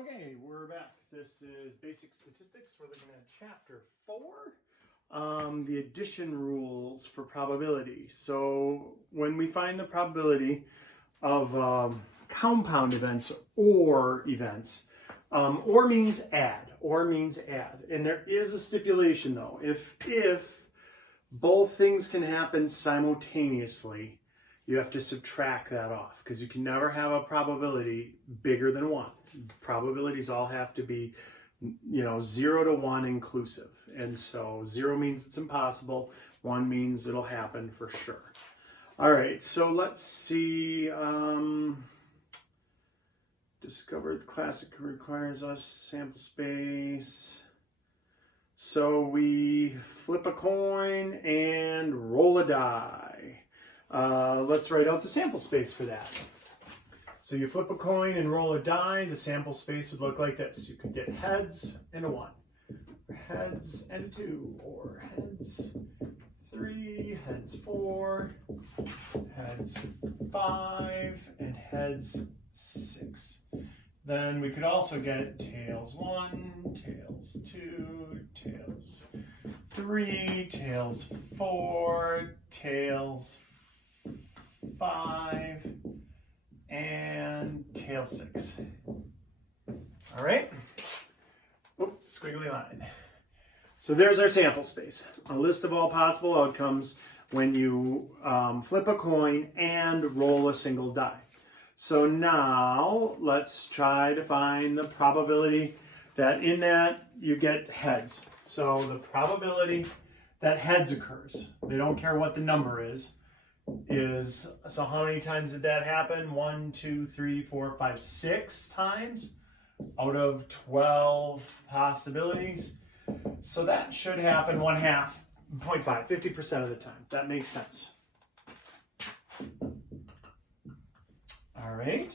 Okay, we're back. This is Basic Statistics. We're looking at Chapter 4, the addition rules for probability. So when we find the probability of compound events or events, or means add, And there is a stipulation though. If both things can happen simultaneously, you have to subtract that off because you can never have a probability bigger than 1. Probabilities all have to be, 0 to 1 inclusive. And so 0 means it's impossible. 1 means it'll happen for sure. All right, so let's see. Discovered classic requires us sample space. So we flip a coin and roll a die. Let's write out the sample space for that. So you flip a coin and roll a die. The sample space would look like this. You could get heads and a 1, or heads and a 2, or heads 3, heads 4, heads 5, and heads 6. Then we could also get tails 1, tails 2, tails 3, tails 4, tails 5, and tail 6. All right. Oops, squiggly line. So there's our sample space. A list of all possible outcomes when you flip a coin and roll a single die. So now let's try to find the probability that in that you get heads. So the probability that heads occurs, they don't care what the number is, so how many times did that happen? 1, 2, 3, 4, 5, 6 times out of 12 possibilities. So that should happen 0.5, 50% of the time. That makes sense. All right.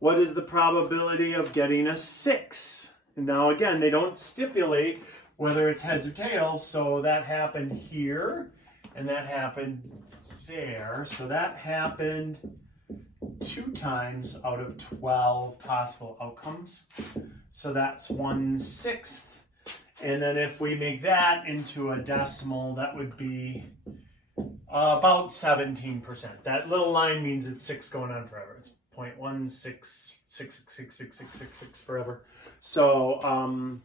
What is the probability of getting a 6? And now again, they don't stipulate whether it's heads or tails. So that happened here and that happened there. So that happened 2 times out of 12 possible outcomes. So that's 1/6. And then if we make that into a decimal, that would be about 17%. That little line means it's 6 going on forever. It's 0.166666666 forever. So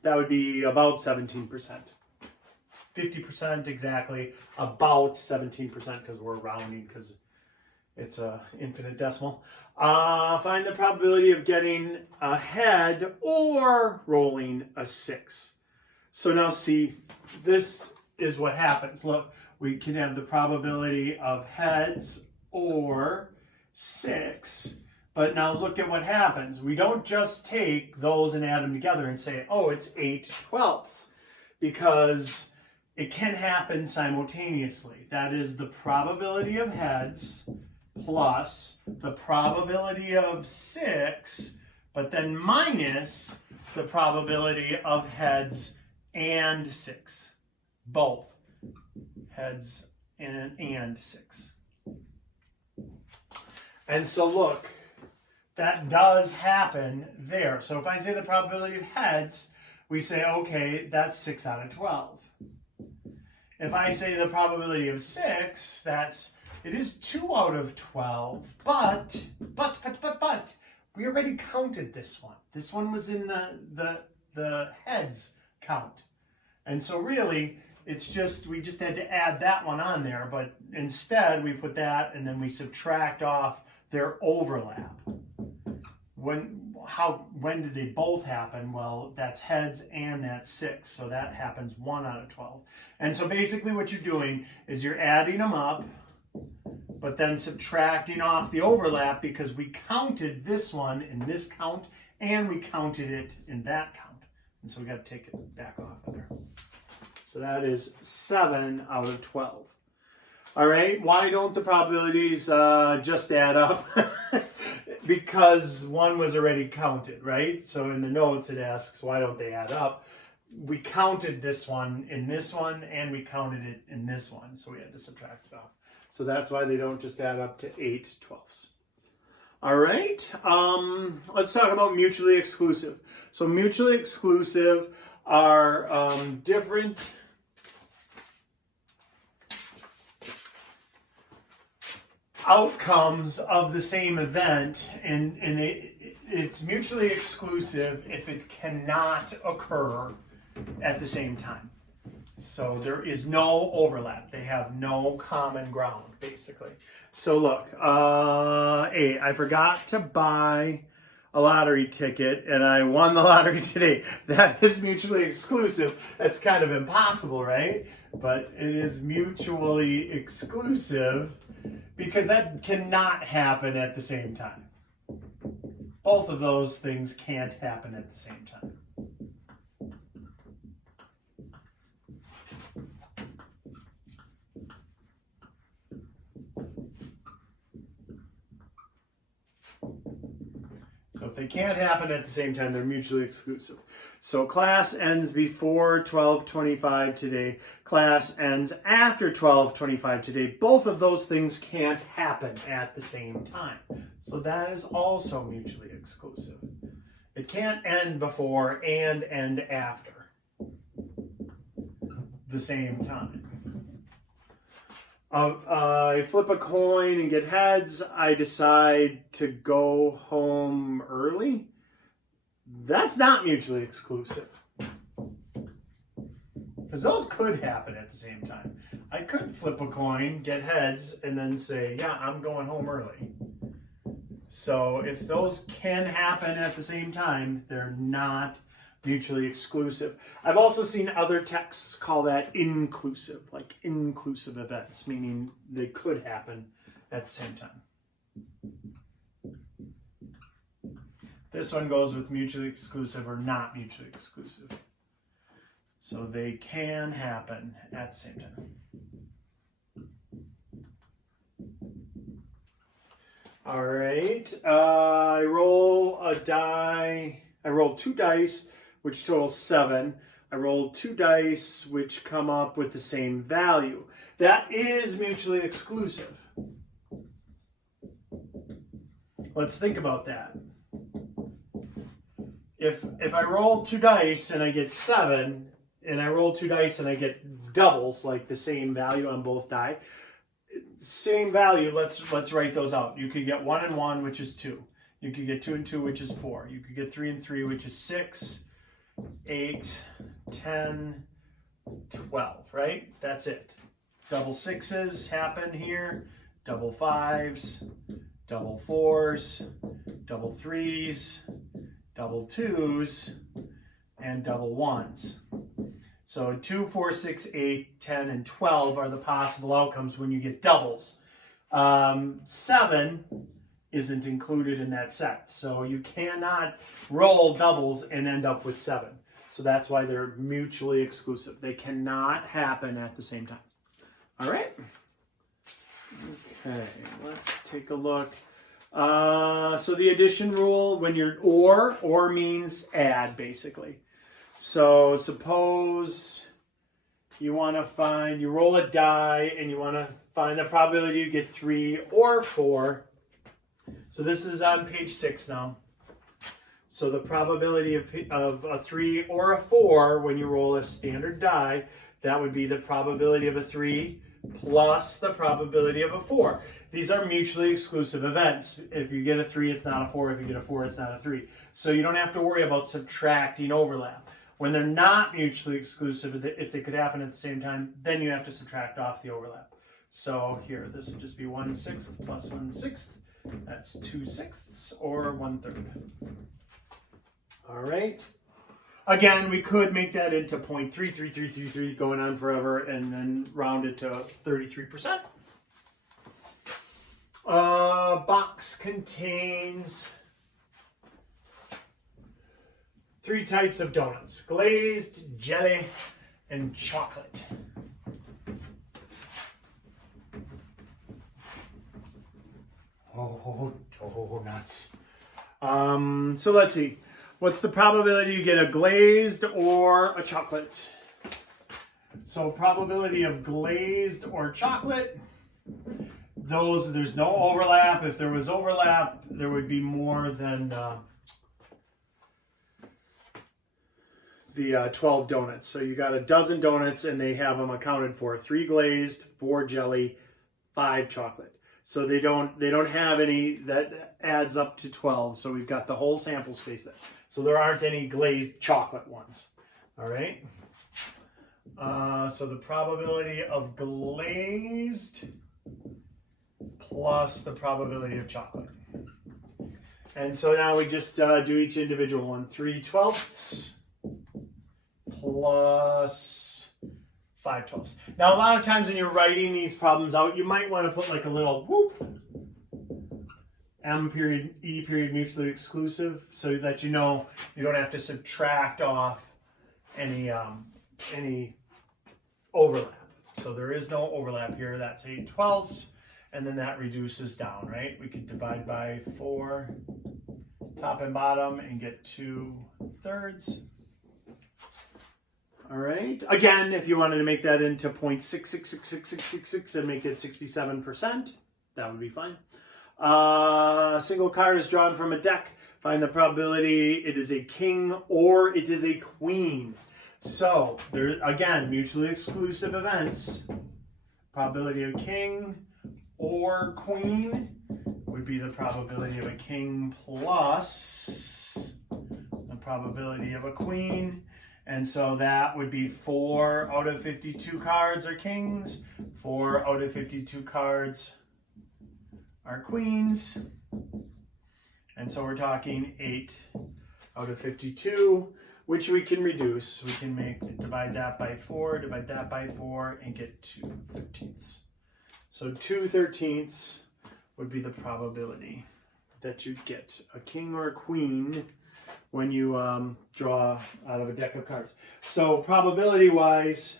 that would be about 17%. 50% exactly, about 17% because we're rounding because it's an infinite decimal. Find the probability of getting a head or rolling a 6. So now see, this is what happens. Look, we can have the probability of heads or 6. But now look at what happens. We don't just take those and add them together and say, oh, it's 8/12, because it can happen simultaneously. That is the probability of heads plus the probability of 6, but then minus the probability of heads and 6. Both heads and 6. And so look, that does happen there. So if I say the probability of heads, we say, okay, that's 6 out of 12. If I say the probability of 6, it is 2 out of 12, but, we already counted this one. This one was in the heads count. And so really, it's just, we just had to add that one on there, but instead we put that and then we subtract off their overlap. When did they both happen? Well, that's heads and that's 6. So that happens 1 out of 12. And so basically what you're doing is you're adding them up, but then subtracting off the overlap because we counted this one in this count and we counted it in that count. And so we got to take it back off of there. So that is 7 out of 12. All right, why don't the probabilities just add up? Because one was already counted, right? So in the notes it asks, why don't they add up? We counted this one in this one, and we counted it in this one, so we had to subtract it off. So that's why they don't just add up to 8/12. All right, let's talk about mutually exclusive. So mutually exclusive are different outcomes of the same event, and it's mutually exclusive if it cannot occur at the same time. So there is no overlap. They have no common ground, basically. So look, A, I forgot to buy a lottery ticket and I won the lottery today. That is mutually exclusive. That's kind of impossible, right? But it is mutually exclusive because that cannot happen at the same time. Both of those things can't happen at the same time. So if they can't happen at the same time, they're mutually exclusive. So class ends before 12:25 today. Class ends after 12:25 today. Both of those things can't happen at the same time. So that is also mutually exclusive. It can't end before and end after the same time. I flip a coin and get heads. I decide to go home early. That's not mutually exclusive. Because those could happen at the same time. I could flip a coin, get heads, and then say, yeah, I'm going home early. So if those can happen at the same time, they're not mutually exclusive. I've also seen other texts call that inclusive, like inclusive events, meaning they could happen at the same time. This one goes with mutually exclusive or not mutually exclusive. So they can happen at the same time. All right, I roll a die. I roll 2 dice, which totals 7. I rolled 2 dice, which come up with the same value. That is mutually exclusive. Let's think about that. If I roll 2 dice and I get 7, and I roll 2 dice and I get doubles, like the same value on both die, same value, let's write those out. You could get 1 and 1, which is 2. You could get 2 and 2, which is 4. You could get 3 and 3, which is 6, 8, 10, 12, right? That's it. Double 6s happen here, double 5s, double 4s, double 3s, double 2s, and double 1s. So 2, 4, 6, 8, 10, and 12 are the possible outcomes when you get doubles. 7 isn't included in that set. So you cannot roll doubles and end up with 7. So that's why they're mutually exclusive. They cannot happen at the same time. All right? Okay, let's take a look. So the addition rule, when you're or means add, basically. So suppose you want to find, you roll a die and you want to find the probability you get 3 or 4. So this is on page 6 now. So the probability of a 3 or a 4 when you roll a standard die, that would be the probability of a 3 plus the probability of a 4. These are mutually exclusive events. If you get a 3, it's not a 4. If you get a 4, it's not a 3. So you don't have to worry about subtracting overlap. When they're not mutually exclusive, if they could happen at the same time, then you have to subtract off the overlap. So here, this would just be 1/6 plus 1/6. That's 2/6 or 1/3. All right. Again, we could make that into 0.33333 going on forever and then round it to 33%. Box contains 3 types of donuts: glazed, jelly, and chocolate. Oh, donuts. So let's see. What's the probability you get a glazed or a chocolate? So probability of glazed or chocolate, there's no overlap. If there was overlap, there would be more than the 12 donuts. So you got a dozen donuts and they have them accounted for: 3 glazed, 4 jelly, 5 chocolate. So they don't have any that adds up to 12. So we've got the whole sample space there. So there aren't any glazed chocolate ones. All right. So the probability of glazed plus the probability of chocolate. And so now we just do each individual one. 3/12 plus 5/12. Now, a lot of times when you're writing these problems out, you might want to put like a little whoop, M period, E period, mutually exclusive, so that you know you don't have to subtract off any overlap. So there is no overlap here. That's 8/12, and then that reduces down, right? We could divide by 4, top and bottom, and get 2/3. All right. Again, if you wanted to make that into 0.666666 and make it 67%, that would be fine. A single card is drawn from a deck. Find the probability it is a king or it is a queen. So, there again, mutually exclusive events. Probability of king or queen would be the probability of a king plus the probability of a queen. And so that would be 4 out of 52 cards are kings, 4 out of 52 cards are queens. And so we're talking 8 out of 52, which we can reduce. We can divide that by 4, divide that by 4, and get 2/13. So 2/13 would be the probability that you get a king or a queen when you draw out of a deck of cards. So probability-wise,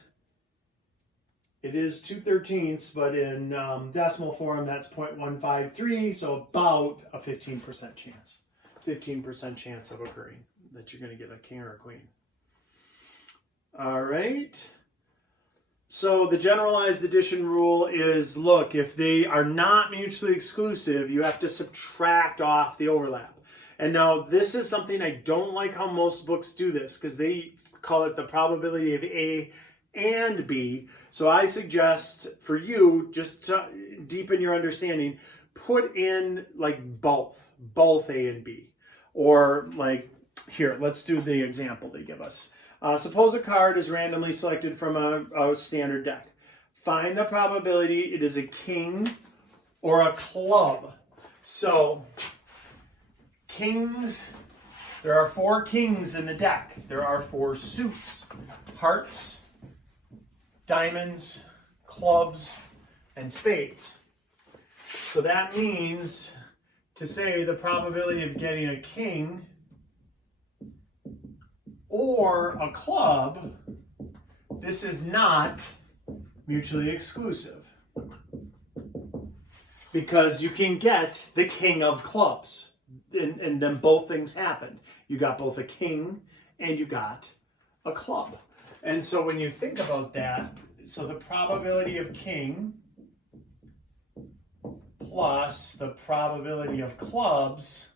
it is 2/13, but in decimal form, that's 0.153, so about a 15% chance. 15% chance of occurring that you're going to get a king or a queen. All right. So the generalized addition rule is, look, if they are not mutually exclusive, you have to subtract off the overlap. And now this is something I don't like how most books do this, because they call it the probability of A and B. So I suggest for you, just to deepen your understanding, put in like both A and B. Or like, here, let's do the example they give us. Suppose a card is randomly selected from a standard deck. Find the probability it is a king or a club. So kings, there are 4 kings in the deck. There are 4 suits: hearts, diamonds, clubs, and spades. So that means to say the probability of getting a king or a club, this is not mutually exclusive, because you can get the king of clubs. And then both things happened. You got both a king and you got a club. And so when you think about that, so the probability of king plus the probability of clubs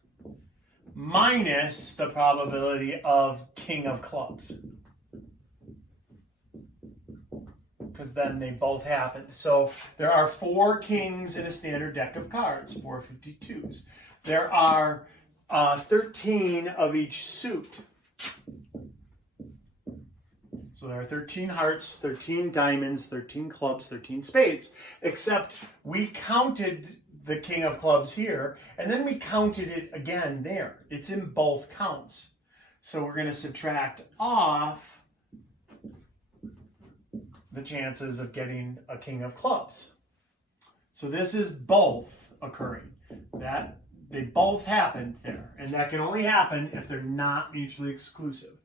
minus the probability of king of clubs. Because then they both happen. So there are 4 kings in a standard deck of cards, 4 52s. There are 13 of each suit. So there are 13 hearts, 13 diamonds, 13 clubs, 13 spades. Except we counted the king of clubs here, and then we counted it again there. It's in both counts. So we're going to subtract off the chances of getting a king of clubs. So this is both occurring. That they both happened there, and that can only happen if they're not mutually exclusive.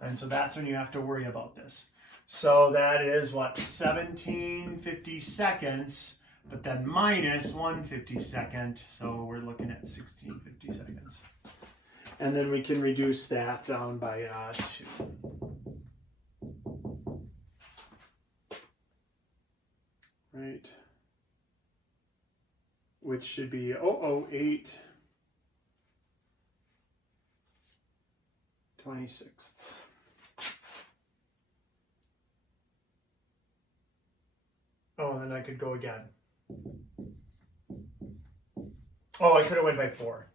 And so that's when you have to worry about this. So that is what, 17 50-seconds, but then minus 1 50-second. So we're looking at 16 50-seconds. And then we can reduce that down by 2. Right. which should be 0.00826. Oh, and then I could go again. Oh, I could have went by 4.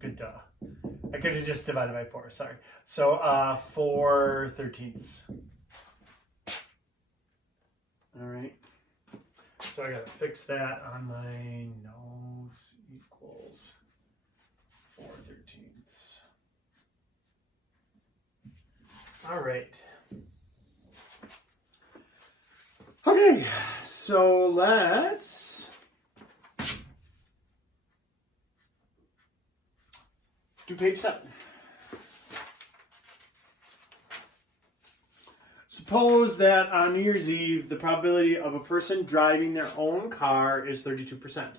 Good duh. I could have just divided by 4, sorry. So 4/13. All right. So I gotta fix that on my notes equals 4/13. All right. Okay, so let's do page 7. Suppose that on New Year's Eve, the probability of a person driving their own car is 32%,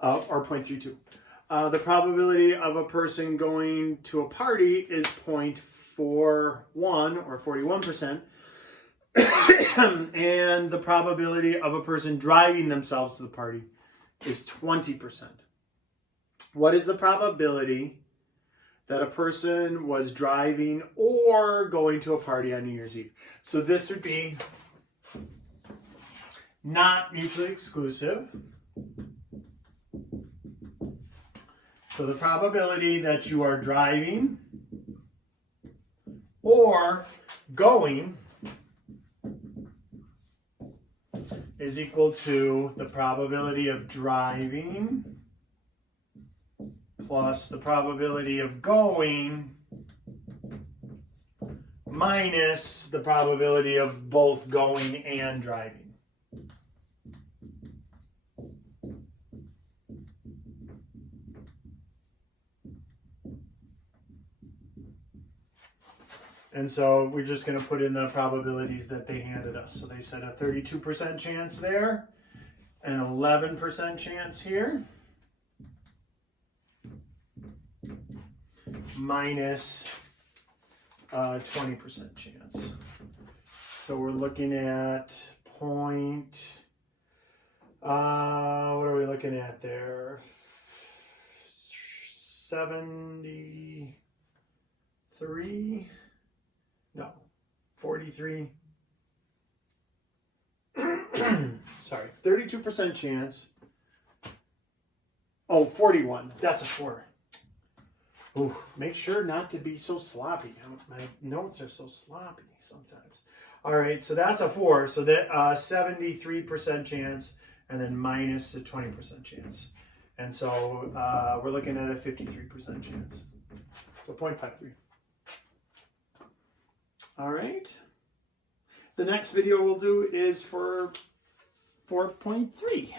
or 0.32. The probability of a person going to a party is 0.41, or 41%. And the probability of a person driving themselves to the party is 20%. What is the probability that a person was driving or going to a party on New Year's Eve? So this would be not mutually exclusive. So the probability that you are driving or going is equal to the probability of driving plus the probability of going minus the probability of both going and driving. And so we're just going to put in the probabilities that they handed us. So they said a 32% chance there, an 11% chance here, minus 20% chance. So we're looking at what are we looking at there? 73? No, 43. Sorry, 32% chance. Oh, 41. That's a 4. Ooh, make sure not to be so sloppy. My notes are so sloppy sometimes. All right, so that's a 4. So that 73% chance, and then minus the 20% chance. And so we're looking at a 53% chance. So 0.53. All right. The next video we'll do is for 4.3.